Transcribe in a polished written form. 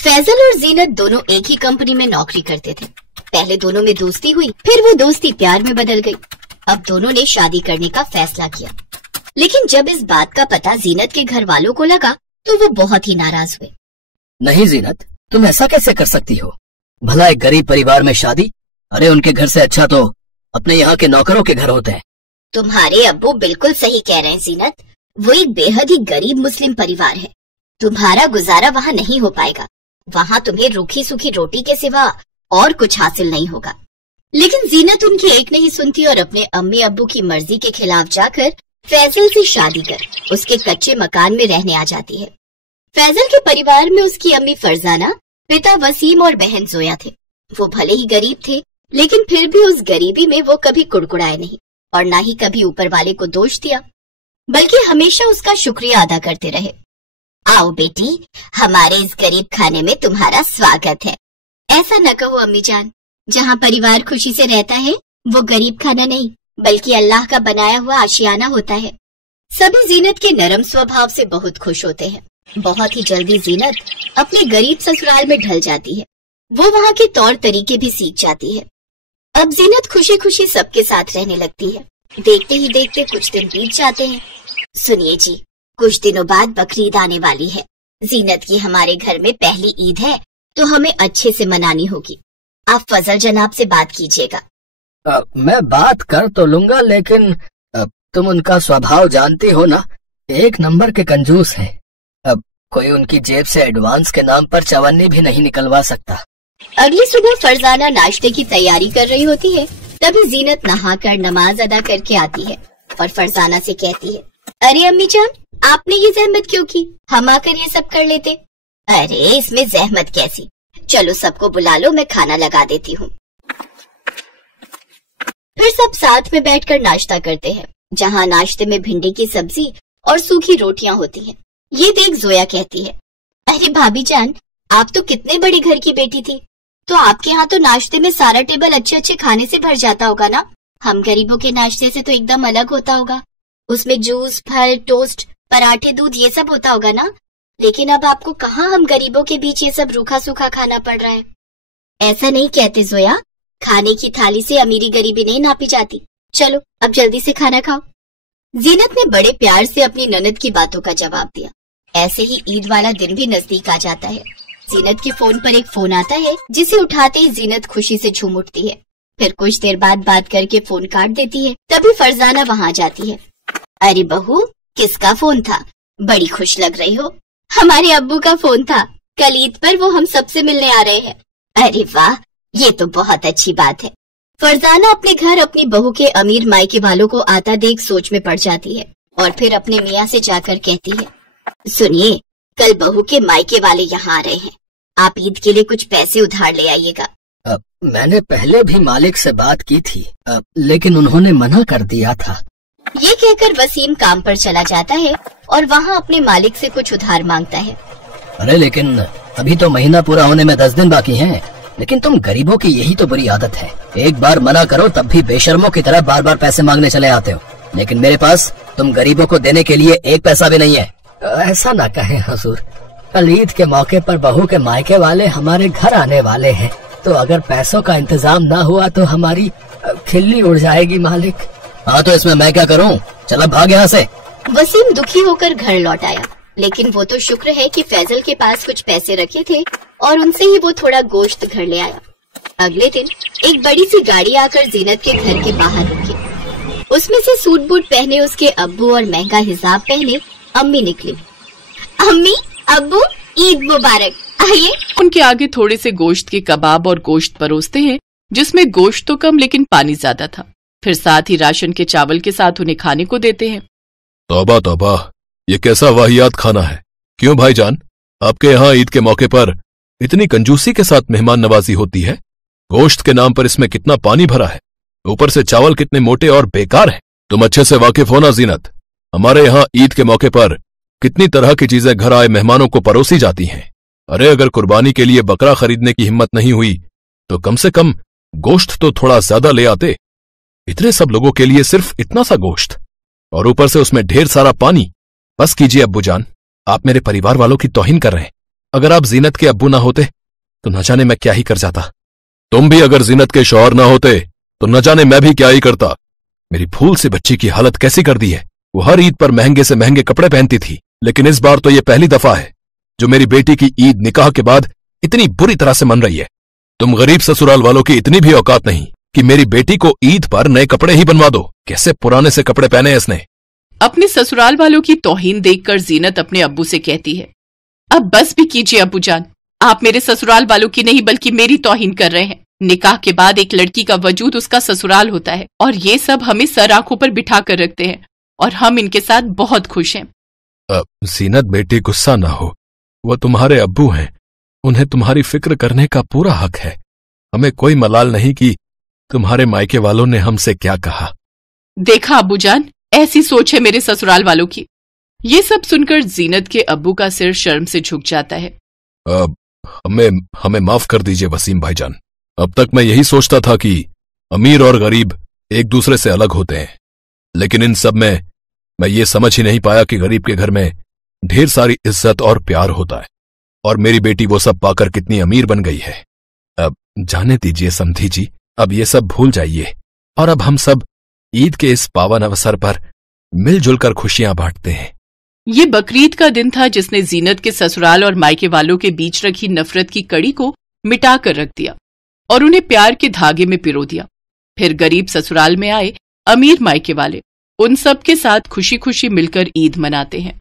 फैजल और जीनत दोनों एक ही कंपनी में नौकरी करते थे। पहले दोनों में दोस्ती हुई, फिर वो दोस्ती प्यार में बदल गई। अब दोनों ने शादी करने का फैसला किया, लेकिन जब इस बात का पता जीनत के घर वालों को लगा तो वो बहुत ही नाराज हुए। नहीं जीनत, तुम ऐसा कैसे कर सकती हो? भला एक गरीब परिवार में शादी? अरे उनके घर से अच्छा तो अपने यहाँ के नौकरों के घर होते हैं। तुम्हारे अब्बू बिल्कुल सही कह रहे हैं जीनत, वो एक बेहद ही गरीब मुस्लिम परिवार है। तुम्हारा गुजारा वहाँ नहीं हो पाएगा। वहाँ तुम्हें रूखी सूखी रोटी के सिवा और कुछ हासिल नहीं होगा। लेकिन जीनत उनकी एक नहीं सुनती और अपने अम्मी अब्बू की मर्जी के खिलाफ जाकर फैजल से शादी कर उसके कच्चे मकान में रहने आ जाती है। फैजल के परिवार में उसकी अम्मी फरजाना, पिता वसीम और बहन जोया थे। वो भले ही गरीब थे, लेकिन फिर भी उस गरीबी में वो कभी कुड़कुड़ाए नहीं और ना ही कभी ऊपर वाले को दोष दिया, बल्कि हमेशा उसका शुक्रिया अदा करते रहे। आओ बेटी, हमारे इस गरीब खाने में तुम्हारा स्वागत है। ऐसा न कहो अम्मी जान, जहाँ परिवार खुशी से रहता है वो गरीब खाना नहीं बल्कि अल्लाह का बनाया हुआ आशियाना होता है। सभी जीनत के नरम स्वभाव से बहुत खुश होते हैं। बहुत ही जल्दी जीनत अपने गरीब ससुराल में ढल जाती है। वो वहाँ के तौर तरीके भी सीख जाती है। अब जीनत खुशी खुशी सबके साथ रहने लगती है। देखते ही देखते कुछ दिन बीत जाते हैं। सुनिए जी, कुछ दिनों बाद बकरीद आने वाली है। जीनत की हमारे घर में पहली ईद है, तो हमें अच्छे से मनानी होगी। आप फजल जनाब से बात कीजिएगा। मैं बात कर तो लूंगा, लेकिन तुम उनका स्वभाव जानती हो ना, एक नंबर के कंजूस हैं। अब कोई उनकी जेब से एडवांस के नाम पर चवन्नी भी नहीं निकलवा सकता। अगली सुबह फरजाना नाश्ते की तैयारी कर रही होती है, तभी जीनत नहाकर नमाज अदा करके आती है और फरजाना से कहती है, अरे अम्मी जान, आपने ये जहमत क्यों की? हम आकर ये सब कर लेते। अरे इसमें जहमत कैसी, चलो सबको बुला लो, मैं खाना लगा देती हूँ। फिर सब साथ में बैठकर नाश्ता करते हैं, जहाँ नाश्ते में भिंडी की सब्जी और सूखी रोटियां होती हैं। ये देख जोया कहती है, अरे भाभी जान, आप तो कितने बड़े घर की बेटी थी, तो आपके यहाँ तो नाश्ते में सारा टेबल अच्छे अच्छे खाने से भर जाता होगा ना। हम गरीबों के नाश्ते से तो एकदम अलग होता होगा। उसमें जूस, फल, टोस्ट, पराठे, दूध ये सब होता होगा ना। लेकिन अब आपको कहाँ हम गरीबों के बीच ये सब रूखा सूखा खाना पड़ रहा है। ऐसा नहीं कहते जोया, खाने की थाली से अमीरी गरीबी नहीं नापी जाती। चलो अब जल्दी से खाना खाओ। जीनत ने बड़े प्यार से अपनी ननद की बातों का जवाब दिया। ऐसे ही ईद वाला दिन भी नजदीक आ जाता है। जीनत के फोन पर एक फोन आता है, जिसे उठाते ही जीनत खुशी से झूम उठती है। फिर कुछ देर बाद बात करके फोन काट देती है। तभी फरजाना वहाँ जाती है। अरे बहू, किसका फोन था? बड़ी खुश लग रही हो। हमारे अब्बू का फोन था। कल ईद पर वो हम सबसे मिलने आ रहे हैं। अरे वाह, ये तो बहुत अच्छी बात है। फरजाना अपने घर अपनी बहू के अमीर मायके वालों को आता देख सोच में पड़ जाती है और फिर अपने मियाँ से जाकर कहती है, सुनिए, कल बहू के मायके वाले यहाँ आ रहे हैं। आप ईद के लिए कुछ पैसे उधार ले आइएगा। मैंने पहले भी मालिक से बात की थी, लेकिन उन्होंने मना कर दिया था। ये कहकर वसीम काम पर चला जाता है और वहाँ अपने मालिक से कुछ उधार मांगता है। अरे लेकिन अभी तो महीना पूरा होने में 10 दिन बाकी हैं। लेकिन तुम गरीबों की यही तो बुरी आदत है, एक बार मना करो तब भी बेशर्मों की तरह बार बार पैसे मांगने चले आते हो। लेकिन मेरे पास तुम गरीबों को देने के लिए एक पैसा भी नहीं है। ऐसा ना कहें हुजूर, कल ईद के मौके पर बहू के मायके वाले हमारे घर आने वाले हैं, तो अगर पैसों का इंतजाम ना हुआ तो हमारी खिल्ली उड़ जाएगी मालिक। हाँ तो इसमें मैं क्या करूँ, चलो भाग यहाँ से। वसीम दुखी होकर घर लौट आया, लेकिन वो तो शुक्र है कि फैजल के पास कुछ पैसे रखे थे और उनसे ही वो थोड़ा गोश्त घर ले आया। अगले दिन एक बड़ी सी गाड़ी आकर जीनत के घर के बाहर रुकी। उसमें से सूट बूट पहने उसके अब्बू और महंगा हिजाब पहने अम्मी निकली। अम्मी, अब्बू, ईद मुबारक, आइए। उनके आगे थोड़े से गोश्त के कबाब और गोश्त परोसते हैं, जिसमें गोश्त तो कम लेकिन पानी ज्यादा था। फिर साथ ही राशन के चावल के साथ उन्हें खाने को देते हैं। तौबा तौबा, ये कैसा वाहियात खाना है। क्यों भाईजान, आपके यहाँ ईद के मौके पर इतनी कंजूसी के साथ मेहमान नवाजी होती है? गोश्त के नाम पर इसमें कितना पानी भरा है, ऊपर से चावल कितने मोटे और बेकार है। तुम अच्छे से वाकिफ हो ना जीनत, हमारे यहाँ ईद के मौके पर कितनी तरह की चीजें घर आए मेहमानों को परोसी जाती हैं। अरे अगर कुर्बानी के लिए बकरा खरीदने की हिम्मत नहीं हुई तो कम से कम गोश्त तो थोड़ा ज्यादा ले आते। इतने सब लोगों के लिए सिर्फ इतना सा गोश्त और ऊपर से उसमें ढेर सारा पानी। बस कीजिए अब्बू जान, आप मेरे परिवार वालों की तौहीन कर रहे हैं। अगर आप जीनत के अब्बू ना होते तो न जाने मैं क्या ही कर जाता। तुम भी अगर जीनत के शौहर ना होते तो न जाने मैं भी क्या ही करता। मेरी फूल से बच्ची की हालत कैसी कर दी है। वो हर ईद पर महंगे से महंगे कपड़े पहनती थी, लेकिन इस बार तो ये पहली दफा है जो मेरी बेटी की ईद निकाह के बाद इतनी बुरी तरह से मन रही है। तुम गरीब ससुराल वालों की इतनी भी औकात नहीं कि मेरी बेटी को ईद पर नए कपड़े ही बनवा दो। कैसे पुराने से कपड़े पहने इसने। अपने ससुराल वालों की तौहीन देखकर जीनत अपने अब्बू से कहती है, अब बस भी कीजिए अब्बू जान, आप मेरे ससुराल वालों की नहीं बल्कि मेरी तौहीन कर रहे हैं। निकाह के बाद एक लड़की का वजूद उसका ससुराल होता है और ये सब हमें सर आंखों पर बिठा कर रखते हैं और हम इनके साथ बहुत खुश हैं। जीनत बेटी गुस्सा ना हो, वो तुम्हारे अब्बू हैं, उन्हें तुम्हारी फिक्र करने का पूरा हक है। हमें कोई मलाल नहीं कि तुम्हारे मायके वालों ने हमसे क्या कहा। देखा अब्बू जान, ऐसी सोच है मेरे ससुराल वालों की। ये सब सुनकर जीनत के अब्बू का सिर शर्म से झुक जाता है। हमें माफ कर दीजिए वसीम भाईजान। अब तक मैं यही सोचता था कि अमीर और गरीब एक दूसरे से अलग होते हैं, लेकिन इन सब में मैं ये समझ ही नहीं पाया कि गरीब के घर में ढेर सारी इज्जत और प्यार होता है। और मेरी बेटी वो सब पाकर कितनी अमीर बन गई है। अब जाने दीजिए समधी जी, अब ये सब भूल जाइए और अब हम सब ईद के इस पावन अवसर पर मिलजुल कर खुशियां बांटते हैं। ये बकरीद का दिन था जिसने जीनत के ससुराल और मायके वालों के बीच रखी नफरत की कड़ी को मिटा कर रख दिया और उन्हें प्यार के धागे में पिरो दिया। फिर गरीब ससुराल में आए अमीर मायके वाले उन सब के साथ खुशी खुशी मिलकर ईद मनाते हैं।